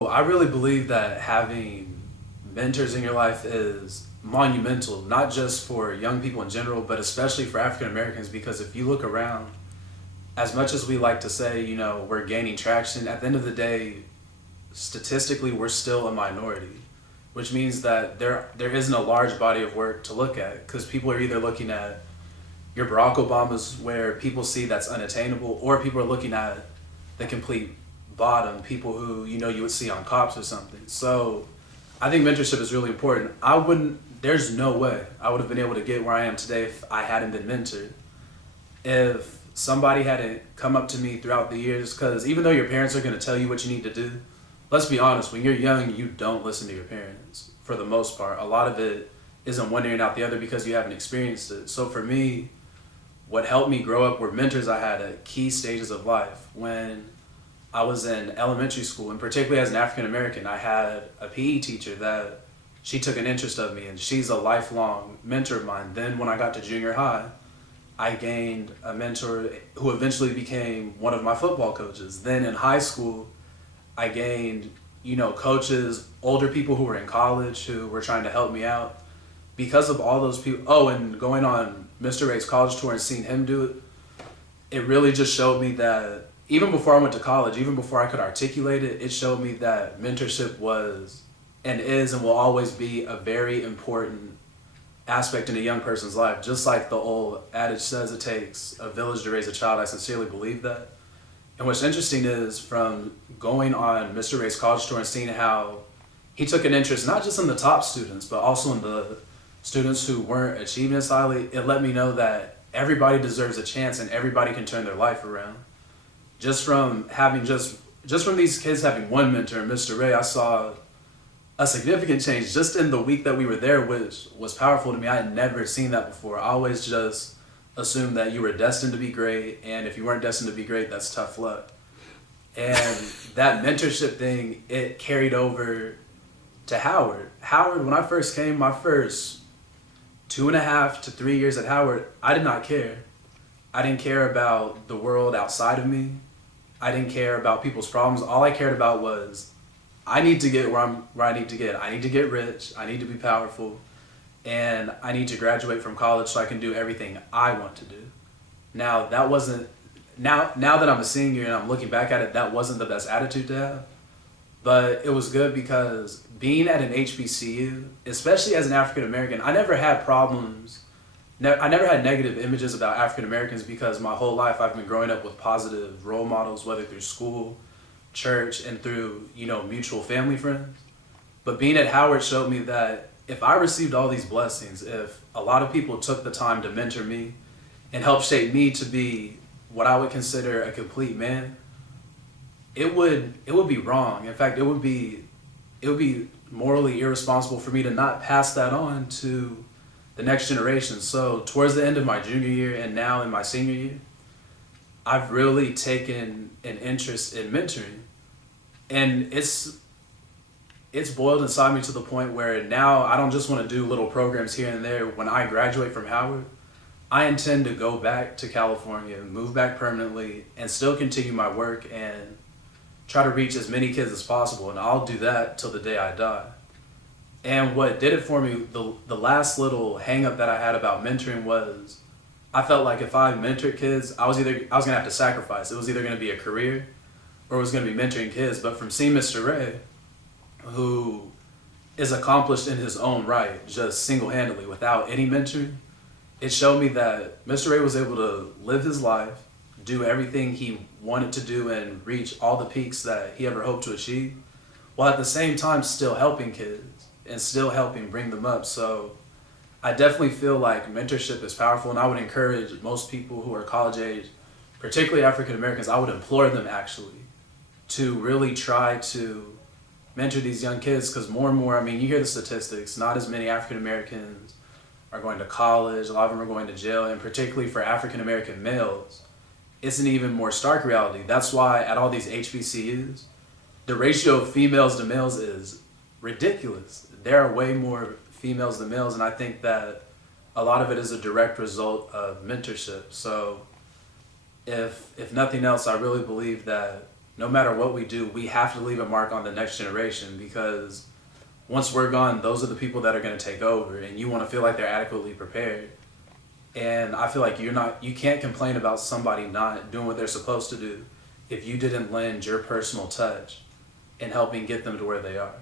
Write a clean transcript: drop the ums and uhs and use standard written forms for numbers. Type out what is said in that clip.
I really believe that having mentors in your life is monumental, not just for young people in general, but especially for African Americans, because if you look around, as much as we like to say, we're gaining traction, at the end of the day, statistically, we're still a minority, which means that there isn't a large body of work to look at, because people are either looking at your Barack Obamas, where people see that's unattainable, or people are looking at the complete bottom, people who you would see on cops or something. So I think mentorship is really important. There's no way I would have been able to get where I am today if I hadn't been mentored. If somebody hadn't come up to me throughout the years, because even though your parents are going to tell you what you need to do, let's be honest, when you're young, you don't listen to your parents for the most part. A lot of it isn't one ear and out the other because you haven't experienced it. So for me, what helped me grow up were mentors I had at key stages of life. When I was in elementary school, and particularly as an African American, I had a PE teacher that she took an interest of me, and she's a lifelong mentor of mine. Then when I got to junior high, I gained a mentor who eventually became one of my football coaches. Then in high school, I gained, coaches, older people who were in college who were trying to help me out. Because of all those people, oh, and going on Mr. Ray's college tour and seeing him do it really just showed me that even before I went to college, even before I could articulate it, it showed me that mentorship was and is and will always be a very important aspect in a young person's life. Just like the old adage says, it takes a village to raise a child. I sincerely believe that. And what's interesting is from going on Mr. Ray's college tour and seeing how he took an interest not just in the top students, but also in the students who weren't achieving as highly, it let me know that everybody deserves a chance and everybody can turn their life around. Just from having just from these kids having one mentor, Mr. Ray, I saw a significant change just in the week that we were there, which was powerful to me. I had never seen that before. I always just assumed that you were destined to be great, and if you weren't destined to be great, that's tough luck. And that mentorship thing, it carried over to Howard. Howard, when I first came, my first 2.5 to 3 years at Howard, I did not care. I didn't care about the world outside of me. I didn't care about people's problems. All I cared about was I need to get where I need to get. I need to get rich. I need to be powerful. And I need to graduate from college so I can do everything I want to do. Now, that wasn't, now that I'm a senior and I'm looking back at it, that wasn't the best attitude to have. But it was good because being at an HBCU, especially as an African American, I never had problems. I never had negative images about African Americans because my whole life I've been growing up with positive role models, whether through school, church, and through, mutual family friends. But being at Howard showed me that if I received all these blessings, if a lot of people took the time to mentor me and help shape me to be what I would consider a complete man, it would be wrong. In fact, it would be morally irresponsible for me to not pass that on to the next generation. So towards the end of my junior year and now in my senior year, I've really taken an interest in mentoring. And it's boiled inside me to the point where now I don't just want to do little programs here and there. When I graduate from Howard, I intend to go back to California, move back permanently, and still continue my work and try to reach as many kids as possible. And I'll do that till the day I die. And what did it for me, the last little hang up that I had about mentoring was I felt like if I mentored kids, I was gonna have to sacrifice. It was either gonna be a career or it was gonna be mentoring kids. But from seeing Mr. Ray, who is accomplished in his own right, just single-handedly without any mentoring, it showed me that Mr. Ray was able to live his life, do everything he wanted to do, and reach all the peaks that he ever hoped to achieve, while at the same time still helping kids and still helping bring them up. So I definitely feel like mentorship is powerful, and I would encourage most people who are college age, particularly African Americans, I would implore them actually to really try to mentor these young kids, because more and more, you hear the statistics, not as many African Americans are going to college, a lot of them are going to jail, and particularly for African American males, it's an even more stark reality. That's why at all these HBCUs, the ratio of females to males is ridiculous. There are way more females than males, and I think that a lot of it is a direct result of mentorship. So if nothing else, I really believe that no matter what we do, we have to leave a mark on the next generation, because once we're gone, those are the people that are going to take over, and you want to feel like they're adequately prepared. And I feel like you can't complain about somebody not doing what they're supposed to do if you didn't lend your personal touch in helping get them to where they are.